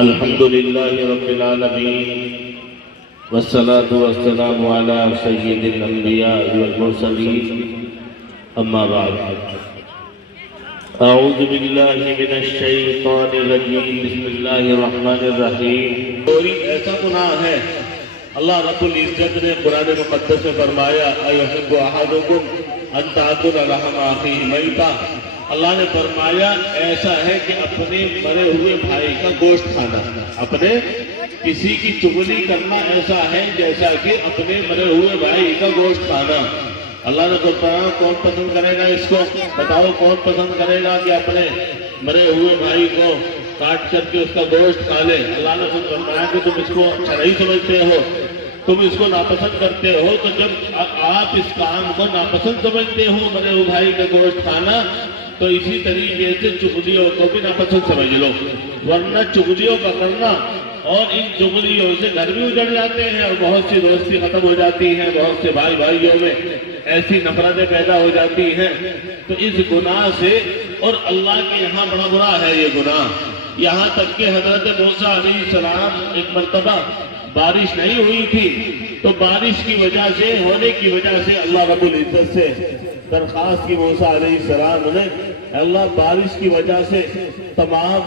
الحمد لله رب العالمين والصلاة والسلام على سيد الأنبياء والمرسلين أما بعد أعوذ بالله من الشيطان الرجيم بسم الله الرحمن الرحيم اور ایسا گناہ ہے اللہ رب العزت نے قرآن مقدس میں فرمایا أَيُحِبُّ أَحَدُكُمْ أَن تَأْكُلَ لَحْمَ أَخِيهِ مَيْتًا اللہ نے فرمایا ایسا ہے کہ اپنے مرے ہوئے بھائی کا گوشت کھانا، اپنے کسی کی چغلی کرنا ایسا ہے جیسا کہ اپنے مرے ہوئے بھائی کا گوشت کھانا۔ اللہ نے فرمایا کون پسند کرے گا اس کو؟ بتاؤ کون پسند کرے گا کہ اپنے مرے ہوئے بھائی کو کاٹ کر کے اس کا گوشت کھا لے؟ اللہ نے فرمایا کہ تم اس کو اچھا نہیں سمجھتے ہو، تم اس کو ناپسند کرتے ہو، تو جب آپ اس کام کو ناپسند سمجھتے ہو مرے ہوئے بھائی کا گوشت کھانا، تو اسی طریقے سے چغلیوں کو بھی ناپسند سمجھ لو، ورنہ چغلیوں کا کرنا اور ان چغلیوں سے گھر بھی اجڑ جاتے ہیں اور بہت سی دوستی ختم ہو جاتی ہیں، بہت سے بھائی بھائیوں میں ایسی نفرتیں پیدا ہو جاتی ہیں۔ تو اس گناہ سے، اور اللہ کے یہاں بڑا برا ہے یہ گناہ، یہاں تک کہ حضرت موسیٰ علیہ السلام ایک مرتبہ بارش نہیں ہوئی تھی، تو بارش کی وجہ سے، ہونے کی وجہ سے اللہ رب العزت سے درخواست کی موسیٰ علیہ السلام نے، اللہ بارش کی وجہ سے تمام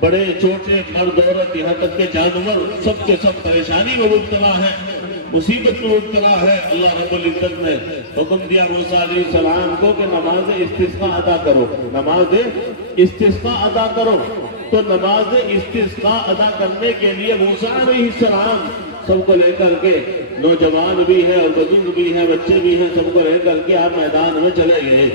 بڑے چھوٹے مرد عورت یہاں تک کہ جانور سب کے سب پریشانی میں مبتلا ہے، مصیبت میں مبتلا ہے۔ اللہ رب العزت نے حکم دیا موسیٰ علیہ السلام کو کہ نماز استسقاء ادا کرو، نماز استسقاء ادا کرو۔ تو نماز استسقاء ادا کرنے کے لیے موسیٰ علیہ السلام سب کو لے کر کے، نوجوان بھی ہے اور بزرگ بھی ہیں، بچے بھی ہیں، سب کو لے کر کے آپ میدان میں چلے گئے۔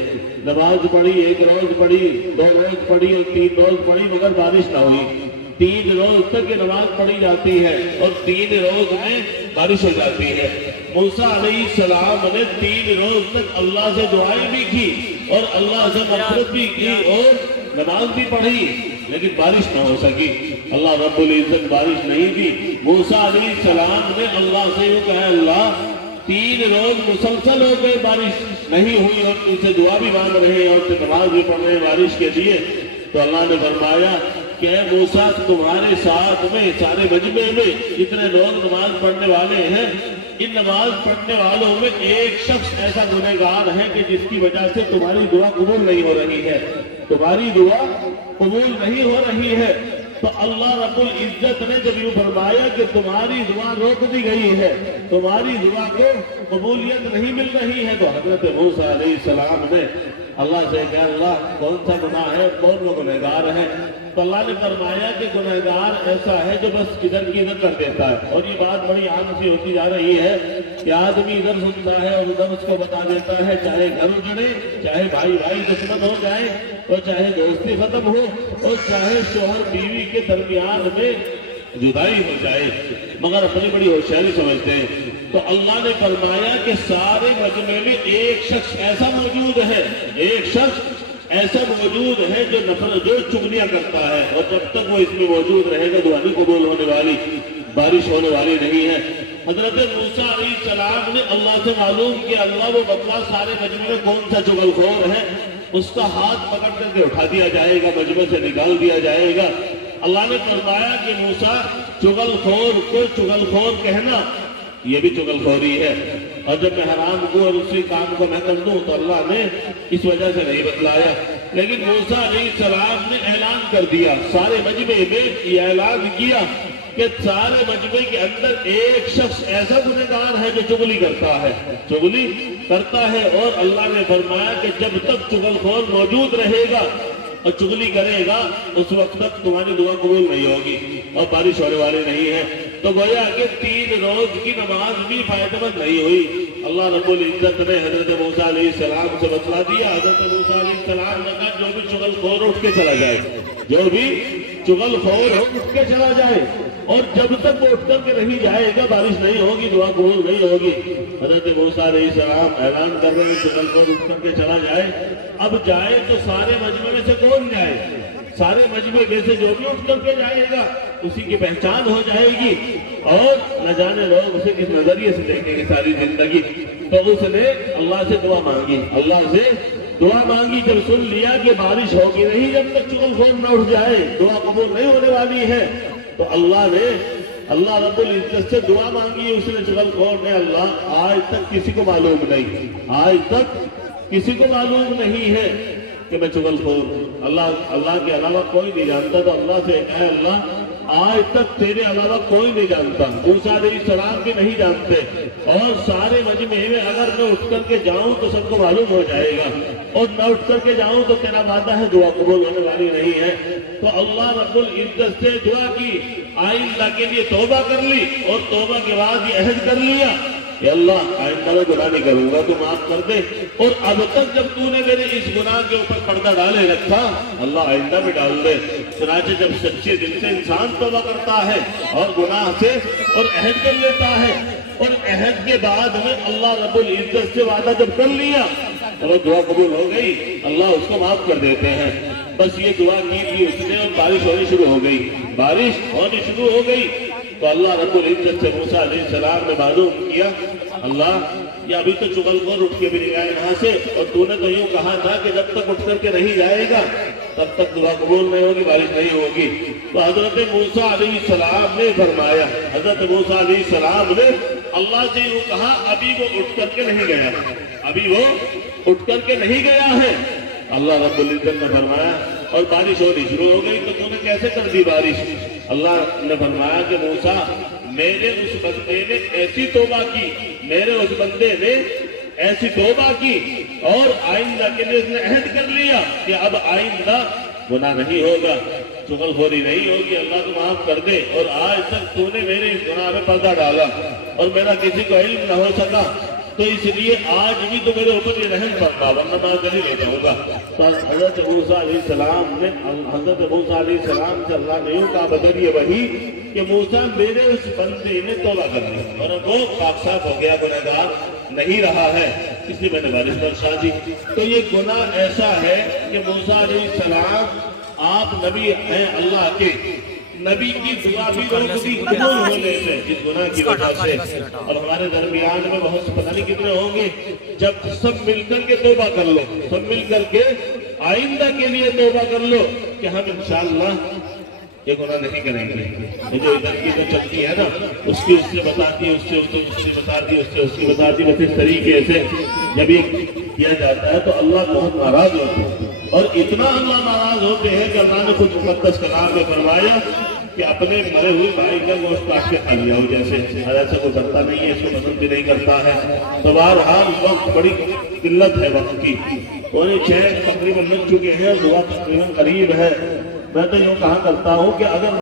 نماز پڑھی، ایک روز پڑھی، 2 روز پڑھی اور 3 روز پڑھی، مگر بارش نہ ہوئی۔ 3 روز تک یہ نماز پڑھی جاتی ہے اور 3 روز میں بارش ہو جاتی ہے۔ موسیٰ علیہ السلام نے 3 روز تک اللہ سے دعائیں بھی کی اور اللہ سے مغفرت بھی کی اور نماز بھی پڑھی، لیکن بارش نہ ہو سکی۔ اللہ رب العزت بارش نہیں دی۔ موسیٰ علیہ السلام نے اللہ سے یہ کہا، اللہ 3 روز مسلسل ہو گئے بارش نہیں ہوئی اور تم سے دعا بھی مانگ رہے ہیں اور نماز بھی پڑھ رہے ہیں بارش کے لیے۔ تو اللہ نے فرمایا کہ اے موسیٰ، تمہارے ساتھ میں سارے مجمع میں جتنے لوگ نماز پڑھنے والے ہیں، ان نماز پڑھنے والوں میں ایک شخص ایسا گنہگار ہے کہ جس کی وجہ سے تمہاری دعا قبول نہیں ہو رہی ہے، تمہاری دعا قبول نہیں ہو رہی ہے۔ تو اللہ رب العزت نے جب یہ فرمایا کہ تمہاری دعا روک دی گئی ہے، تمہاری دعا کو قبولیت نہیں مل رہی ہے، تو حضرت موسیٰ علیہ السلام نے اللہ سے کہا، اللہ کون سا گناہ ہے، کون وہ گنہگار ہے؟ تو اللہ نے فرمایا کہ گنہگار ایسا ہے جو بس ادھر کی ادھر کر دیتا ہے۔ اور یہ بات بڑی عام سی ہوتی جا رہی ہے کہ آدمی ادھر سنتا ہے اور ادھر اس کو بتا دیتا ہے، چاہے گھر اجڑے، چاہے بھائی بھائی دشمن ہو جائے، اور چاہے دوستی ختم ہو، اور چاہے شوہر بیوی کے درمیان میں جدائی ہو جائے، مگر اپنی بڑی ہوشیاری سمجھتے ہیں۔ تو اللہ نے فرمایا کہ سارے مجمع میں ایک شخص ایسا موجود ہے، ایک شخص ایسا موجود ہے جو چغلیاں کرتا ہے، اور جب تک وہ اس میں موجود رہے گا دعا نہیں قبول ہونے والی، بارش ہونے والی نہیں ہے۔ حضرت موسیٰ علیہ السلام نے اللہ سے معلوم کیا، اللہ وہ بندہ سارے مجمع میں کون سا چغل خور ہے، اس کا ہاتھ پکڑ کر کے اٹھا دیا جائے گا، مجمع سے نکال دیا جائے گا۔ اللہ نے فرمایا کہ موسیٰ، چغل خور کو چغل خور کہنا یہ بھی چغل خوری ہے، اور جب میں حرام کو اور اسی کام کو میں کر دوں تو اللہ نے اس وجہ سے نہیں بتلایا۔ لیکن موسیٰ علیہ السلام نے اعلان کر دیا، سارے مجمع میں یہ اعلان کیا کہ سارے مجمع کے اندر ایک شخص ایسا گنہگار ہے جو چغلی کرتا ہے، چغلی کرتا ہے۔ اور اللہ نے فرمایا کہ جب تک چغل خور موجود رہے گا اور چغلی کرے گا، اس وقت تک تمہاری دعا قبول نہیں ہوگی اور بارش ہونے والی نہیں ہے۔ تو گویا کہ 3 روز کی نماز بھی فائدہ مند نہیں ہوئی۔ اللہ رب العزت نے حضرت موسیٰ علیہ السلام سے بتلا دیا۔ حضرت موسیٰ علیہ السلام نے کہا، جو بھی چغل خور اٹھ کے چلا جائے، جو بھی چغل خور اٹھ کے چلا جائے، اور جب تک وہ اٹھ کر کے نہیں جائے گا بارش نہیں ہوگی، دعا قبول نہیں ہوگی۔ حضرت موسیٰ علیہ السلام اعلان کر رہے ہیں، چغل خور اٹھ کر کے چلا جائے۔ اب جائے تو سارے مجمع میں سے کون جائے؟ سارے مجمع میں سے جو بھی اٹھ کر کے جائے گا اسی کی پہچان ہو جائے گی، اور نہ جانے لوگ اسے کس نظریے سے دیکھیں گے ساری زندگی۔ تو اس نے اللہ سے دعا مانگی، اللہ سے دعا مانگی۔ جب سن لیا کہ بارش ہوگی نہیں جب تک چغل خور نہ اٹھ جائے، دعا قبول نہیں ہونے والی ہے، تو اللہ رب العزت سے دعا مانگی اس نے چغل خور نے، اللہ آج تک کسی کو معلوم نہیں، آج تک کسی کو معلوم نہیں ہے کہ میں چغل خور ہوں، اللہ کے علاوہ کوئی نہیں جانتا۔ تو اللہ سے کہے اللہ آج تک تیرے علاوہ کوئی نہیں جانتا، موسیٰ علیہ السلام بھی نہیں جانتے، اور سارے مجمع میں اگر میں اٹھ کر کے جاؤں تو سب کو معلوم ہو جائے گا، اور نہ اٹھ کر کے جاؤں تو تیرا وعدہ ہے دعا قبول ہونے والی نہیں ہے۔ تو اللہ رب العزت سے دعا کی، آئندہ کے لیے توبہ کر لی، اور توبہ کے بعد یہ عہد کر لیا کہ اللہ آئندہ میں گناہ نہیں کروں گا، تو معاف کر دے، اور اب تک جب تو نے میرے اس گناہ کے اوپر پردہ ڈالے رکھا، اللہ آئندہ بھی ڈال دے۔ چنانچہ جب سچے دل سے انسان توبہ کرتا ہے اور گناہ سے اور عہد کر لیتا ہے، اور عہد کے بعد میں اللہ رب العزت سے وعدہ جب کر لیا اور دعا قبول ہو گئی، اللہ اس کو معاف کر دیتے ہیں۔ بس یہ دعا کی تھی اس نے، اور بارش ہونی شروع ہو گئی، بارش ہونی شروع ہو گئی۔ تو اللہ رب العزت سے موسیٰ علیہ السلام نے معلوم کیا، اللہ یہ ابھی تو چغل خور اٹھ کے بھی نہیں آئے یہاں سے، اور تو نے تو یوں کہا تھا کہ جب تک اٹھ کر کے نہیں جائے گا تب تک دعا قبول نہیں ہوگی، بارش نہیں ہوگی۔ تو حضرت موسیٰ علیہ السلام نے فرمایا، حضرت موسیٰ علیہ السلام نے اللہ سے یوں کہا ابھی وہ اٹھ کر کے نہیں گیا، ابھی وہ اٹھ کر کے نہیں گیا ہے۔ اللہ رب العزت نے فرمایا اور بارش ہونی شروع ہو گئی، تو تو نے کیسے کر دی بارش؟ اللہ نے فرمایا کہ موسیٰ میرے اس بندے نے ایسی توبہ کی، میرے اس بندے نے ایسی توبہ کی، اور آئندہ کے لیے اس نے عہد کر لیا کہ اب آئندہ گناہ نہیں ہوگا، چغل خوری نہیں ہوگی، اللہ تو معاف کر دے۔ اور آج تک تو نے میرے اس گناہ میں پردہ ڈالا اور میرا کسی کو علم نہ ہو سکا، تو اس لیے آج بھی تو میرے اوپر یہ رحم کرنا، ورنہ میں آج نہیں لیتا ہوگا۔ تو حضرت موسیٰ علیہ السلام نے سے اللہ نے یوں کہا بدریے وہی کہ موسیٰ میرے اس بندے نے توبہ کر لی اور وہ پاک صاف ہو گیا، گنہگار نہیں رہا ہے، اس لیے میں نے بارش برسا دی۔ تو یہ گناہ ایسا ہے کہ موسیٰ علیہ السلام آپ نبی ہیں اللہ کے، نبی کی دعا بھی روک دی قبول ہونے سے اس گناہ کی وجہ سے۔ اور ہمارے درمیان میں بہت سے پتہ نہیں کتنے ہوں گے، جب سب مل کر کے توبہ کر لو، سب مل کر کے آئندہ کے لیے توبہ کر لو کہ ہم انشاءاللہ یہ گناہ نہیں کریں گے۔ یہ جو ادھر کی جو چلتی ہے نا، اس کی اس سے بتاتی ہے، اس سے بتاتی ہے، اس سے اس کی بتاتی ہے، بس اس طریقے سے جب یہ کیا جاتا ہے تو اللہ بہت ناراض ہوتے ہیں، اور اتنا اللہ ناراض ہوتے ہیں کہ اللہ نے خود مقدس کلام میں فرمایا کہ اپنے مرے ہوئے بھائی کا گوشت کاٹ کے کھا لیا ہو، جیسے کوئی کرتا نہیں ہے، اس کو پسند بھی نہیں کرتا ہے۔ تو بہرحال وقت بڑی قلت ہے وقت کی، پونے 6 تقریباً لگ چکے ہیں، دعا تقریباً قریب ہے۔ میں تو یوں کہا کرتا ہوں کہ اگر